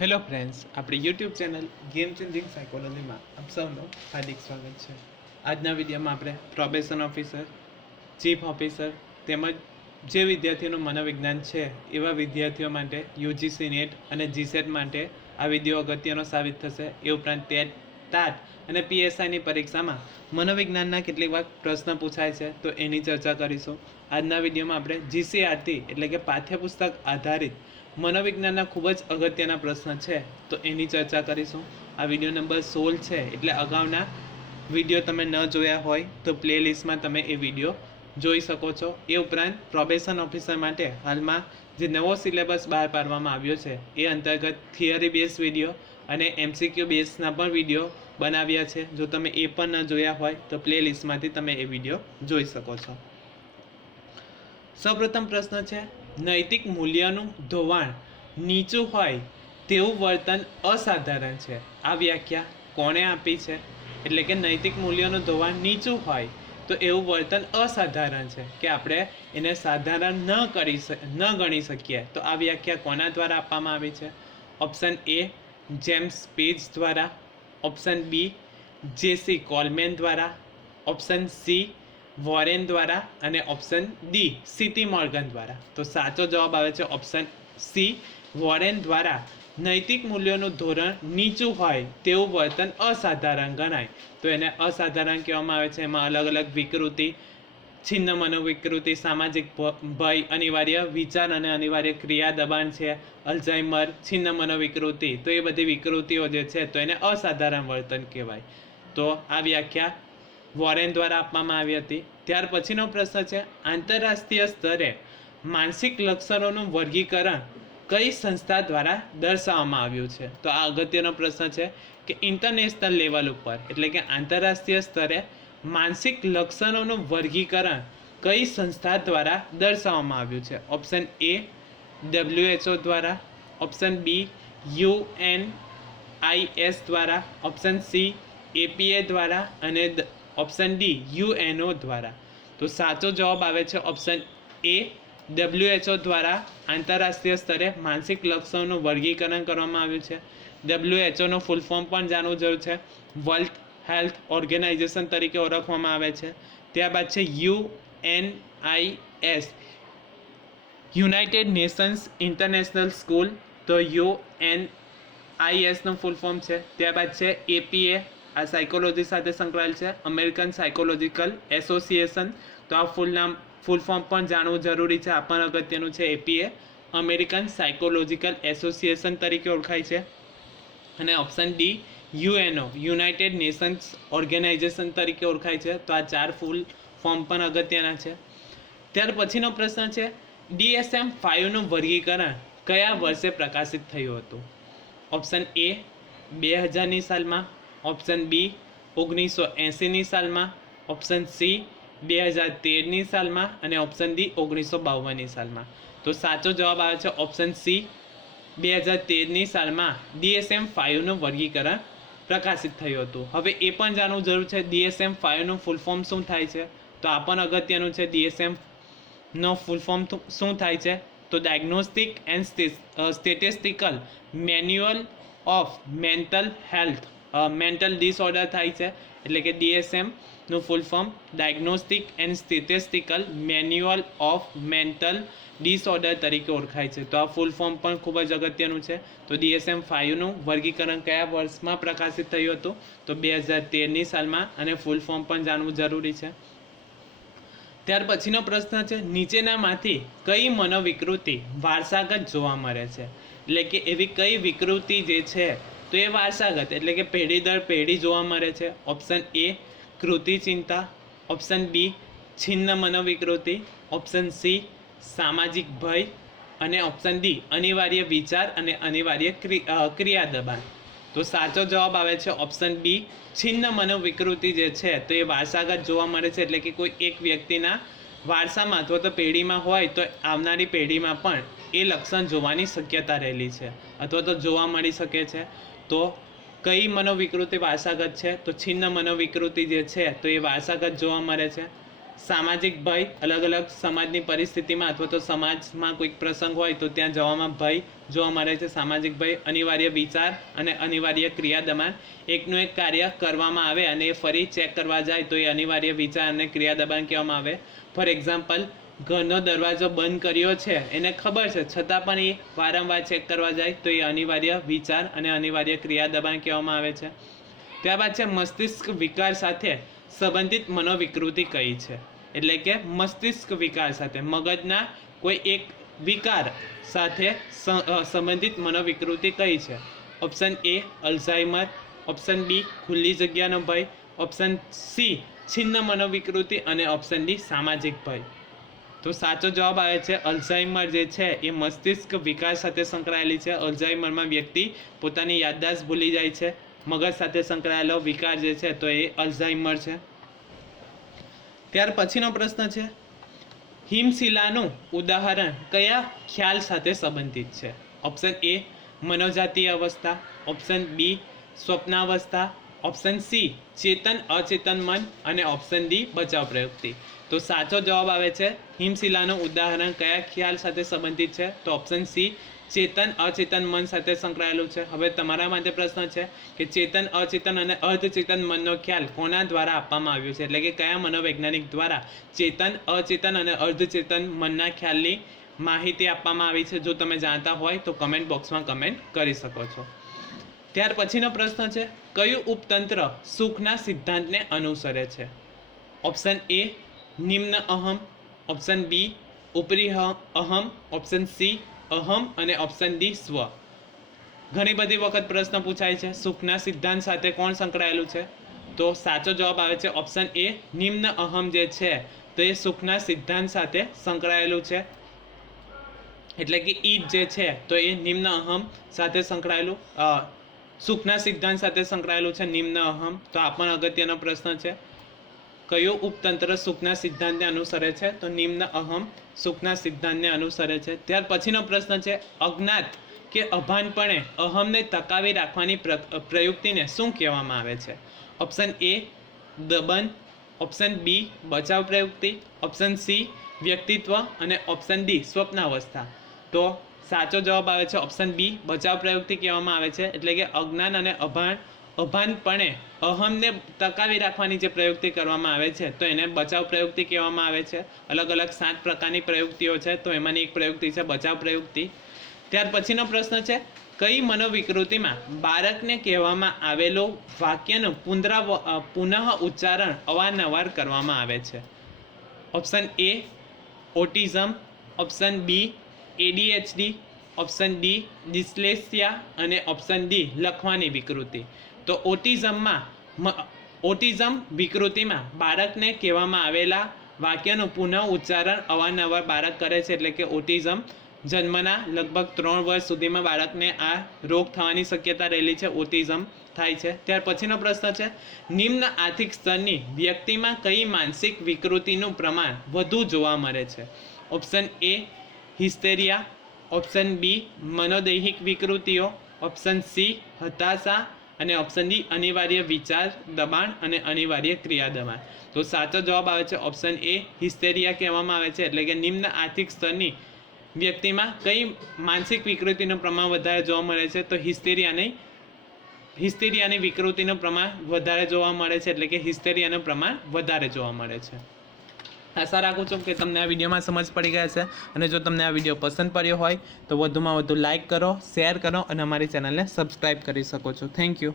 Hello friends આપણી YouTube channel game changing સાયકોલોજીમાં આપ સૌનું હાર્દિક સ્વાગત છે. આજના વિડીયોમાં આપણે પ્રોબેશન ઓફિસર ચીફ ઓફિસર તેમજ જે વિદ્યાર્થીઓનું મનોવિજ્ઞાન છે એવા વિદ્યાર્થીઓ માટે યુજીસી નેટ અને જીસેટ માટે આ વીડિયો અગત્યનો સાબિત થશે એ ઉપરાંત ટેટ ટાટ અને પીએસઆઈની પરીક્ષામાં મનોવિજ્ઞાનના કેટલીક વાર પ્રશ્ન પૂછાય છે તો એની ચર્ચા કરીશું. આજના વિડીયોમાં આપણે જીસીઆરટી એટલે કે પાઠ્યપુસ્તક આધારિત મનોવિજ્ઞાનના ખૂબ જ અગત્યના પ્રશ્ન છે. તો એની ચર્ચા કરીશું. આ વીડિયો નંબર સોળ છે, એટલે અગાઉના વીડિયો તમે ન જોયા હોય તો પ્લેલિસ્ટમાં તમે એ વીડિયો જોઈ શકો છો. એ ઉપરાંત પ્રોબેશન ઓફિસર માટે હાલમાં જે નવો સિલેબસ બહાર પાડવામાં આવ્યો છે, એ અંતર્ગત થિયરી બેઝ વીડિયો અને એમસીક્યુ બેઝના પણ વીડિયો બનાવ્યા છે. જો તમે એ પણ ન જોયા હોય તો પ્લેલિસ્ટમાંથી તમે એ વીડિયો જોઈ શકો છો. સૌપ્રથમ પ્રશ્ન છે નૈતિક મૂલ્યનું ધોવાણ નીચું હોય તેવું વર્તન અસાધારણ છે. આ વ્યાખ્યા કોણે આપી છે? એટલે કે નૈતિક મૂલ્યોનું ધોવાણ નીચું હોય તો એવું વર્તન અસાધારણ છે કે આપણે એને સાધારણ ન કરી ન ગણી શકીએ. તો આ વ્યાખ્યા કોના દ્વારા આપવામાં આવી છે? ઓપ્શન એ જેમ્સ પેજ દ્વારા, ઓપ્શન બી જેસી કોલમેન દ્વારા, ઓપ્શન સી વોરેન દ્વારા અને ઓપ્શન ડી, સીટી મોર્ગન દ્વારા. તો સાચો જવાબ આવે છે ઓપ્શન સી, વોરેન દ્વારા. નૈતિક મૂલ્યોનું ધોરણ નીચું હોય તેવું વર્તન અસાધારણ ગણાય. તો એને અસાધારણ કહેવામાં આવે છે. એમાં અલગ અલગ વિકૃતિ, છિન્ન મનોવિકૃતિ, સામાજિક ભય, અનિવાર્ય વિચાર અને અનિવાર્ય ક્રિયા દબાણ છે, અલ્ઝાઇમર, છિન્ન મનોવિકૃતિ. તો એ બધી વિકૃતિઓ જે છે, તો એને અસાધારણ વર્તન કહેવાય. તો આ વ્યાખ્યા વોરેન દ્વારા આપવામાં આવી હતી. ત્યાર પછીનો પ્રશ્ન છે, આંતરરાષ્ટ્રીય સ્તરે માનસિક લક્ષણોનું વર્ગીકરણ કઈ સંસ્થા દ્વારા દર્શાવવામાં આવ્યું છે? તો આ અગત્યનો પ્રશ્ન છે કે ઇન્ટરનેશનલ લેવલ ઉપર, એટલે કે આંતરરાષ્ટ્રીય સ્તરે માનસિક લક્ષણોનું વર્ગીકરણ કઈ સંસ્થા દ્વારા દર્શાવવામાં આવ્યું છે? ઓપ્શન એ ડબ્લ્યુએચઓ દ્વારા option B U N IS દ્વારા ઓપ્શન સી એપીએ દ્વારા અને ઓપ્શન ડી યુએનઓ દ્વારા. તો સાચો જવાબ આવે છે ઓપ્શન એ ડબ્લ્યુએચઓ દ્વારા આંતરરાષ્ટ્રીય સ્તરે માનસિક લક્ષણોનું વર્ગીકરણ કરવામાં આવ્યું છે. ડબ્લ્યુએચઓનો ફૂલ ફોર્મ પણ જાણવું જરૂર છે. વર્લ્ડ હેલ્થ ઓર્ગેનાઇઝેશન તરીકે ઓળખવામાં આવે છે. ત્યારબાદ છે U N I S United Nations International School તો યુ એન આઈએસનું ફૂલ ફોર્મ છે. ત્યારબાદ છે એપીએ આ સાયકોલોજી સાથે સંકળાયેલ છે. અમેરિકન સાયકોલોજીકલ એસોસિએશન તો આ ફૂલ નામ ફૂલ ફોર્મ પણ જાણવું જરૂરી છે. આ પણ અગત્યનું છે એપીએ અમેરિકન સાયકોલોજીકલ એસોસિએશન તરીકે ઓળખાય છે. અને option D UNO United Nations Organisation તરીકે ઓળખાય છે. તો આ ચાર ફૂલ ફોર્મ પણ અગત્યના છે. ત્યાર પછીનો પ્રશ્ન છે ડીએસએમ ફાઇવનું વર્ગીકરણ કયા વર્ષે પ્રકાશિત થયું હતું? ઓપ્શન એ બે હજારની સાલમાં. ઓપ્શન બી ઓગણીસો એંસીની સાલમાં, ઓપ્શન સી બે હજાર તેરની સાલમાં અને ઓપ્શન ડી ઓગણીસો બાવનની સાલમાં. તો સાચો જવાબ આવે છે ઓપ્શન સી બે હજાર તેરની સાલમાં ડીએસએમ ફાઇવનું વર્ગીકરણ પ્રકાશિત થયું હતું. હવે એ પણ જાણવું જરૂર છે ડીએસએમ ફાઇવનું ફૂલ ફોર્મ શું થાય છે? તો આ પણ અગત્યનું છે ડીએસએમ નો ફૂલ ફોર્મ શું થાય છે? તો diagnostic and statistical manual of mental health mental disorder થાય છે. એટલે કે ડીએસએમનું full form diagnostic and statistical manual of mental disorder તરીકે ઓળખાય છે. તો આ ફૂલ ફોર્મ પણ ખૂબ જ અગત્યનું છે. તો ડીએસએમ ફાઇવનું વર્ગીકરણ કયા વર્ષમાં પ્રકાશિત થયું હતું? તો બે હજાર તેરની સાલમાં અને ફૂલ ફોર્મ પણ જાણવું જરૂરી છે. ત્યાર પછીનો પ્રશ્ન છે, નીચેનામાંથી કઈ મનોવિકૃતિ વારસાગત જોવા મળે છે? એટલે કે એવી કઈ વિકૃતિ જે છે તો એ વારસાગત એટલે કે પેઢી દર પેઢી જોવા મળે છે. ઓપ્શન એ કૃતિ ચિંતા. ઓપ્શન બી છિન્ન મનોવિકૃતિ. ઓપ્શન સી સામાજિક ભય. અને ઓપ્શન ડી અનિવાર્ય વિચાર અને અનિવાર્ય ક્રિ- ક્રિયા દબાણ તો સાચો જવાબ આવે છે ઓપ્શન બી છિન્ન મનોવિકૃતિ જે છે, તો એ વારસાગત જોવા મળે છે. એટલે કે કોઈ એક વ્યક્તિના વારસામાં અથવા તો પેઢીમાં હોય, તો આવનારી પેઢીમાં પણ એ લક્ષણ જોવાની શક્યતા રહેલી છે. અથવા તો જોવા મળી શકે છે. તો કઈ મનોવિકૃતિ વારસાગત છે? તો છિન્ન મનોવિકૃતિ જે છે, તો એ વારસાગત જોવા મળે છે. સામાજિક ભય અલગ અલગ સમાજની પરિસ્થિતિમાં અથવા તો સમાજમાં કોઈક પ્રસંગ હોય તો ત્યાં જવામાં ભય જોવા મળે છે. સામાજિક ભય, અનિવાર્ય વિચાર અને અનિવાર્ય ક્રિયા દબાણ એકનું એક કાર્ય કરવામાં આવે અને એ ફરી ચેક કરવા જાય તો એ અનિવાર્ય વિચાર અને ક્રિયા દબાણ કહેવામાં આવે. ફોર એક્ઝામ્પલ ઘરનો દરવાજો બંધ કર્યો છે. એને ખબર છે. છતાં પણ એ વારંવાર ચેક કરવા જાય તો એ અનિવાર્ય વિચાર અને અનિવાર્ય ક્રિયા દબાણ કહેવામાં આવે છે. ત્યારબાદ છે મસ્તિષ્ક વિકાર સાથે સંબંધિત મનોવિકૃતિ કઈ છે? એટલે કે મસ્તિષ્ક વિકાર સાથે, મગજના કોઈ એક વિકાર સાથે સંબંધિત મનોવિકૃતિ કઈ છે? Option A Alzheimer, option B ખુલ્લી જગ્યાનો ભય, ઓપ્શન સી છિન્ન મનોવિકૃતિ અને ઓપ્શન ડી સામાજિક ભય. તો સાચો જવાબ આવે છે અલ્ઝાઇમર જે છે એ મસ્તિષ્ક વિકાર સાથે સંકળાયેલી છે. અલ્ઝાઇમરમાં વ્યક્તિ પોતાની યાદદાસ્ત ભૂલી જાય છે. મગજ સાથે સંકળાયેલો વિકાર જે છે તો એ અલ્ઝાઇમર છે. ત્યાર પછીનો પ્રશ્ન છે, હિમશિલાનું ઉદાહરણ કયા ખ્યાલ સાથે સંબંધિત છે? ઓપ્શન એ, મનોજાતીય અવસ્થા. ઓપ્શન બી, સ્વપ્નાવસ્થા. ઓપ્શન સી ચેતન, અચેતન મન અને ઓપ્શન ડી બચાવ પ્રયુક્તિ. તો સાચો જવાબ આવે છે, હિમશિલાનું ઉદાહરણ કયા ખ્યાલ સાથે સંબંધિત છે? તો ઓપ્શન સી ચેતન, અચેતન મન સાથે સંકળાયેલું છે. હવે તમારા માટે પ્રશ્ન છે કે ચેતન, અચેતન અને અર્ધચેતન મનનો ખ્યાલ કોના દ્વારા આપવામાં આવ્યો છે? એટલે કે કયા મનોવૈજ્ઞાનિક દ્વારા ચેતન, અચેતન અને અર્ધચેતન મનના ખ્યાલની માહિતી આપવામાં આવી છે? જો તમે જાણતા હોય તો કમેન્ટ બોક્સમાં કમેન્ટ કરી શકો છો. ત્યાર પછીનો પ્રશ્ન છે, કયું ઉપતંત્ર સુખના સિદ્ધાંતને અનુસરે છે? ઓપ્શન એ નિમ્ન અહમ. ઓપ્શન બી ઉપરી અહમ. ઓપ્શન સી અહમ અને ઓપ્શન ડી સ્વ. ઘણી બધી વખત પ્રશ્ન પૂછાય છે, સુખના સિદ્ધાંત સાથે કોણ સંકળાયેલું છે? તો સાચો જવાબ આવે છે ઓપ્શન એ નિમ્ન અહમ જે છે, તો એ સુખના સિદ્ધાંત સાથે સંકળાયેલું છે. એટલે કે ઈદ જે છે, તો એ નિમ્ન અહમ સાથે સંકળાયેલું સુખના સિદ્ધાંત સાથે સંકળાયેલું છે નિમ્ન અહમ. તો આ પણ અગત્યનો પ્રશ્ન છે. કયો ઉપતંત્ર સુખના સિદ્ધાંતને અનુસરે છે? તો નિમ્ન અહમ સુખના સિદ્ધાંતને અનુસરે છે. ત્યાર પછીનો પ્રશ્ન છે, અજ્ઞાત કે અભાનપણે અહમને ટકાવી રાખવાની પ્ર- પ્રયુક્તિને શું કહેવામાં આવે છે? ઓપ્શન એ દબન ઓપ્શન બી, બચાવ પ્રયુક્તિ. ઓપ્શન સી, વ્યક્તિત્વ. અને ઓપ્શન ડી, સ્વપ્નાવસ્થા. તો સાચો જવાબ આવે છે ઓપ્શન બી બચાવ પ્રયુક્તિ કહેવામાં આવે છે. એટલે કે અજ્ઞાન અને અભાન. અભાનપણે અહમને ટકાવી રાખવાની જે પ્રયુક્તિ કરવામાં આવે છે, તો એને બચાવ પ્રયુક્તિ કહેવામાં આવે છે. અલગ અલગ સાત પ્રકારની પ્રયુક્તિઓ છે, તો એમાંની એક પ્રયુક્તિ છે બચાવ પ્રયુક્તિ ત્યાર પછીનો પ્રશ્ન છે, કઈ મનોવિકૃતિમાં બાળકને કહેવામાં આવેલો વાક્યનું પુનરાવ પુનઃ ઉચ્ચારણ અવારનવાર કરવામાં આવે છે? Option A autism option B ADHD option D dyslexia અને ઓપ્શન ડી લખવાની વિકૃતિ. તો ઓટિઝમમાં ઓટિઝમ વિકૃતિમાં બાળકને કહેવામાં આવેલા વાક્યનું પુનઃ ઉચ્ચારણ અવારનવાર બાળક કરે છે એટલે કે ઓટિઝમ જન્મના લગભગ ત્રણ વર્ષ સુધીમાં બાળકને આ રોગ થવાની શક્યતા રહેલી છે, ઓટિઝમ થાય છે. ત્યાર પછીનો પ્રશ્ન છે, નિમ્ન આર્થિક સ્તરની વ્યક્તિમાં કઈ માનસિક વિકૃતિનું પ્રમાણ વધુ જોવા મળે છે? Option A hysteria option B, મનોદૈહિક વિકૃતિઓ, ઓપ્શન સી, હતાશા અને ઓપ્શન ડી, અનિવાર્ય વિચાર, દબાણ અને અનિવાર્ય ક્રિયા દબાણ તો સાચો જવાબ આવે છે ઓપ્શન એ હિસ્ટેરિયા કહેવામાં આવે છે. એટલે કે નિમ્ન આર્થિક સ્તરની વ્યક્તિમાં કઈ માનસિક વિકૃતિનું પ્રમાણ વધારે જોવા મળે છે? તો હિસ્ટેરિયાની હિસ્ટેરિયાની વિકૃતિનું પ્રમાણ વધારે જોવા મળે છે. એટલે કે હિસ્ટેરિયાનું પ્રમાણ વધારે જોવા મળે છે. આશા રાખું છું કે તમને આ વિડીયોમાં સમજ પડી ગયા છે અને જો તમને આ વીડિયો પસંદ પડ્યો હોય તો વધુમાં વધુ લાઇક કરો, શેર કરો અને અમારી ચેનલને સબસ્ક્રાઈબ કરી શકો છો. Thank you